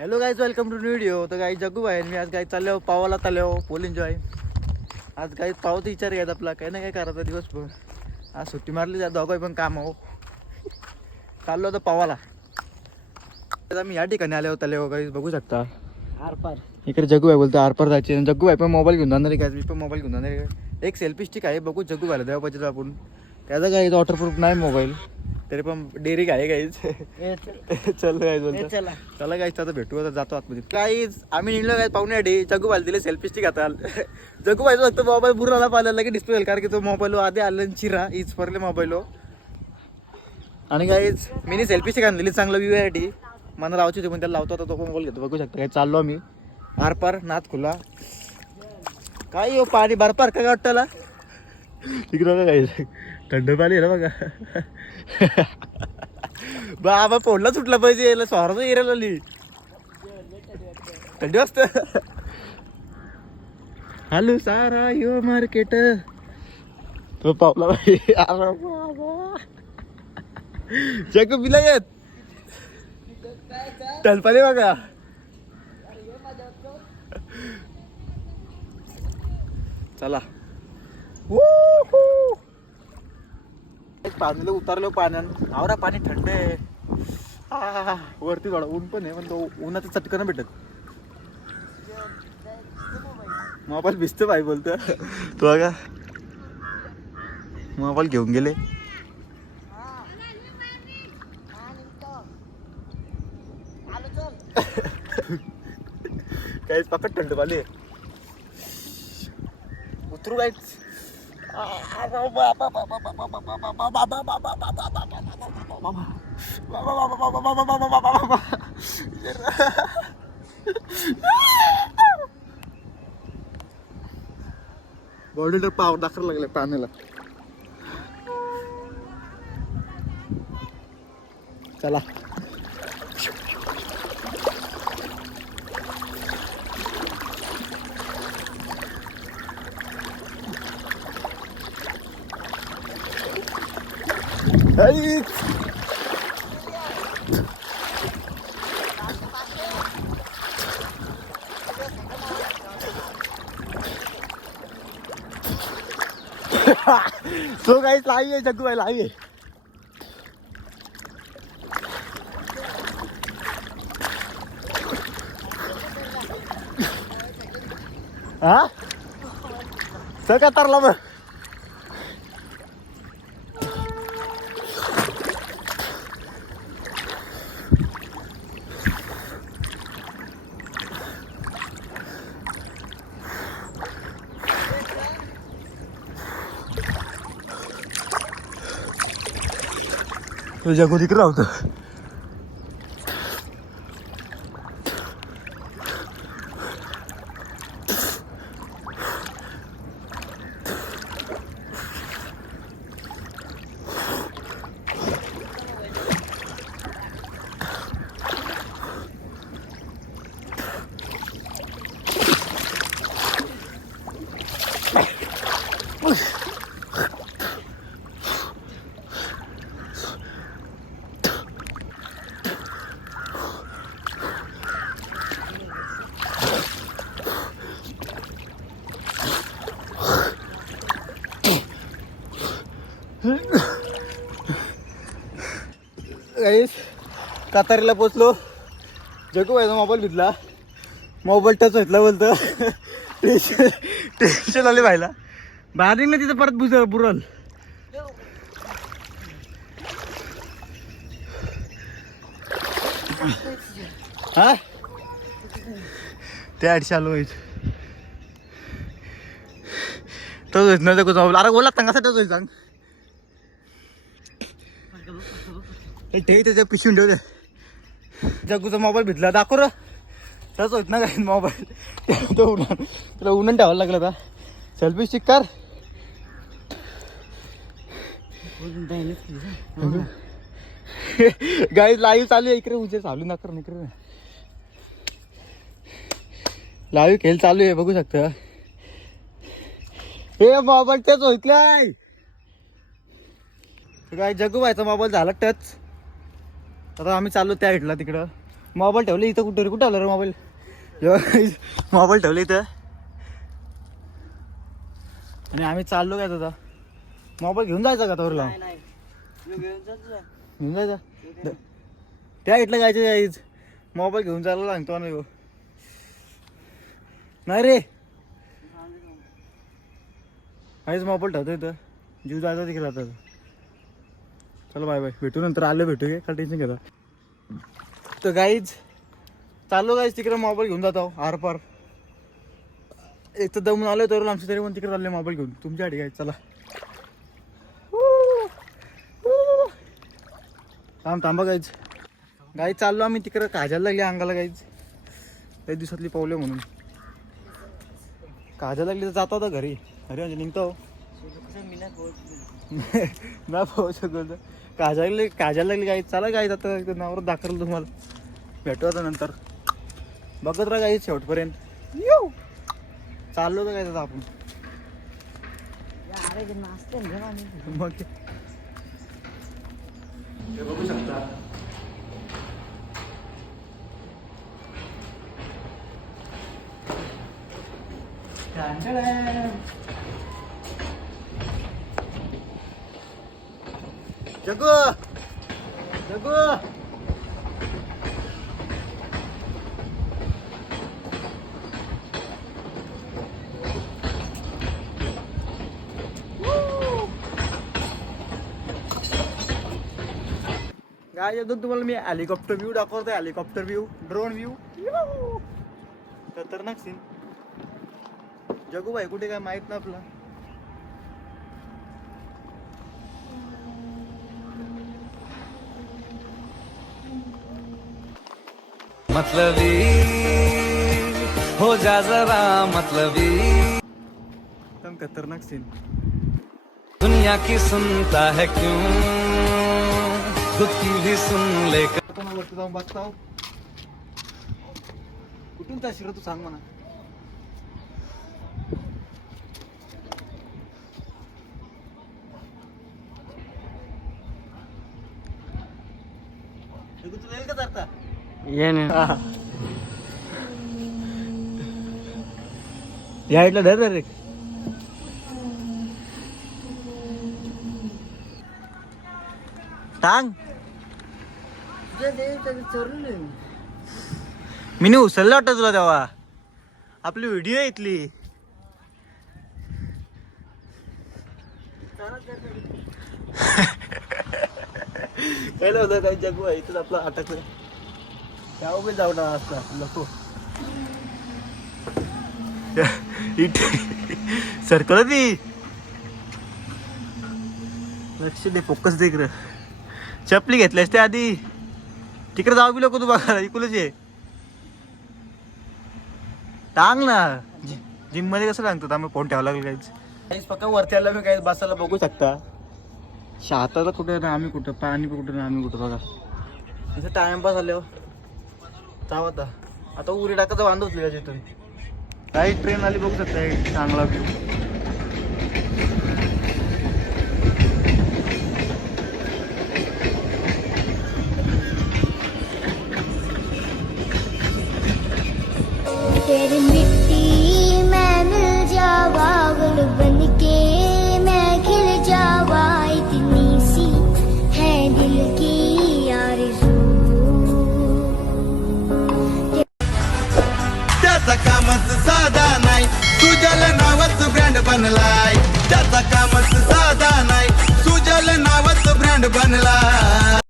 Hello guys welcome to video तर गाई जगू आहे मी आज गाई चाललो पावाला चाललो फुल एन्जॉय आज गाई पावचा विचार घ्यायचा आपला काही ना काय करायचा दिवसभर. आज सुट्टी मारली जा दोघं पण काम हो चाललो होतं पावाला. आता मी या ठिकाणी आले होता लेव गाईज बघू शकता. आरपार. इकडे जगू आहे बोलतो आरपार जायचे. आणि जग्गू आहे पण मोबाईल घेऊन जाणार आहे मी पण मोबाईल घेऊन जाणार आहे. एक सेल्फी स्टिक आहे बघू जग्गू व्हायला द्यावा पाहिजे आपण. त्याचा काय वॉटरप्रूफ नाही मोबाईल तरी पण डेअरिंग आहे काहीच चल. काय चला. चला काय आता भेटू आता जातो आतमध्ये. काहीच आम्ही निघलो काय पाहुण्यासाठी जगू भाई दिले सेल्फी स्टिक आता जगू भाई फक्त मोबाईल बुराला पाहिलं की डिस्प्ले कारण की तो मोबाईल आधी आलं चिरा हीच फरले मोबाईल आणि काहीच मी सेल्फी स्टिक आणलेली चांगलं व्ह्यू आहे मला लावायची होती पण त्याला लावतो आता तो मोबाईल घेतो. बघू शकता काय चाललो आम्ही. आरपार नाथ खुला. काय हो पाणी बरपार काय वाटतं तिकडं बघा थंड पाणी आहे ना बघा. बाबा पोडला सुटला पाहिजे. याला स्वाराचं एरियाला ली थंडी वाजत. हॅलो सारा यो मार्केट तो पावला पाहिजे अरे बाबा. बिला येत. टलपाले बघा. चला. Woohoo! एक पाणीला उतरलो पाण्यात आवरा पाणी थंड आहे. वरती थोडा ऊन पण आहे पण तो उन्हाचं चटकन भेटत. मोबाईल भिजतो भाई बोलतो तू बघा. मोबाईल घेऊन गेले. काहीच पकड थंड पाले उतरू काहीच बॉडी तर पाव दाखल लागले पाण्याला चला Ay! so guys, लाइव है जग्गू भाई लाइव है हाँ सर का तरला तुझ्या गुदीकडे राहतो गाईस कातारीला पोचलो जगू व्हायचा मोबाईल घेतला. मोबाईल टच घेतला बोलतं. टेन्शन टेन्शन आले व्हायला बाहेर निघलं तिथं परत बुज बुरल हा? ते आठशे आलो तो ना जगू मोबाईल अरे बोला सांगा तोच सांग. ठेव त्याच्या पिशवून ठेवते जगूचा जग्गूचा मोबाईल भेटला दाखव र. त्याच होत ना काय मोबाईल? तो उन्हा तुला उन्हान ठेवायला लागला आता. सेल्फी स्टिक कर. गाई लाईव्ह चालू आहे इकडे. उजे चालू ना कर इकडे. लाईव्ह खेळ चालू आहे बघू शकता. हे मोबाईल तेच होतलाय. काय जगू व्हायचा मोबाईल झाला टच. आता आम्ही चाललो त्या हिटला तिकडं. मोबाईल ठेवले इथं कुठं कुठं आलं रे मोबाईल मोबाईल ठेवले इथं. आणि आम्ही चाललो काय आता मोबाईल घेऊन जायचा का तवरला घेऊन जायचा? त्या इथलं जायचं जायच मोबाईल घेऊन जायला सांगतो ना ह्यो. नाही रे. आईच मोबाईल ठेवतो इथं. जीव जायचा तिकडे आता. चला बाय बाय. भेटू नंतर आलं भेटू काय काय टेन्शन घेता. तर गाईज चाललो गाईज तिकडे मोबाईल घेऊन जातो. आर पार. एक तर दमून आलो तर आमच्या तरी पण तिकडे चालले मोबाईल घेऊन. तुमच्या आधी गाईज चला. थांब थांबा गाईज गाई चाललो आम्ही तिकडे काजायला लागली अंगाला गाईज काही दिवसातली पावले म्हणून. काजायला लागली तर जाता होता घरी. घरी म्हणजे निघतो. ना पाहू शकतो काजायला काजायला लागली गाई चला गाई आता नावर दाखवलं तुम्हाला. भेटू आता नंतर. बघत राहा गाई शेवटपर्यंत. येऊ चाललो तर काय आता आपण. मग ते- बघू शकता. जगू. जगू. काय एकदम तुम्हाला मी हेलिकॉप्टर व्ह्यू दाखवतोय हेलिकॉप्टर व्ह्यू ड्रोन व्ह्यू खतरनाक सीन जगू भाई कुठे काय माहीत ना आपलं? मतलबी। हो जा जरा मतलबी। एकदम खतरनाक सीन दुनिया की सुनता है क्यों? खुद की भी सुन वरती जाऊन बघता हो. कुठून जाशील रे तू सांग म्हणा जगू, तुला येईल का चालता? ये या इथलं धर रे टांग मी नाही उचललं वाटत तुला तेव्हा आपली व्हिडिओ आहे इथली काय होतं काही जगू आहे इथं आपलं अटकलं त्या उभे जाऊ ना असता नको सरकल ती लक्ष दे फोकस दे इकडं. चपली घेतल्यास ते आधी. तिकडे जाऊ बी नको तू बघा इकडूनच ये. टांग ना. जिममध्ये कसं सांगतो आम्ही फोन ठेवायला लागेल काहीच काहीच पक्का वरती आला मी काही बसायला बघू शकता. शहाताला कुठं ना आम्ही कुठं? पाणी कुठं ना आम्ही कुठं बघा. इथं टाइमपास आल्यावर जाऊ आता. आता उरी टाकायचं बांधवच लिहा तिथून. काही ट्रेन आली बघू शकता चांगला व्ह्यू The a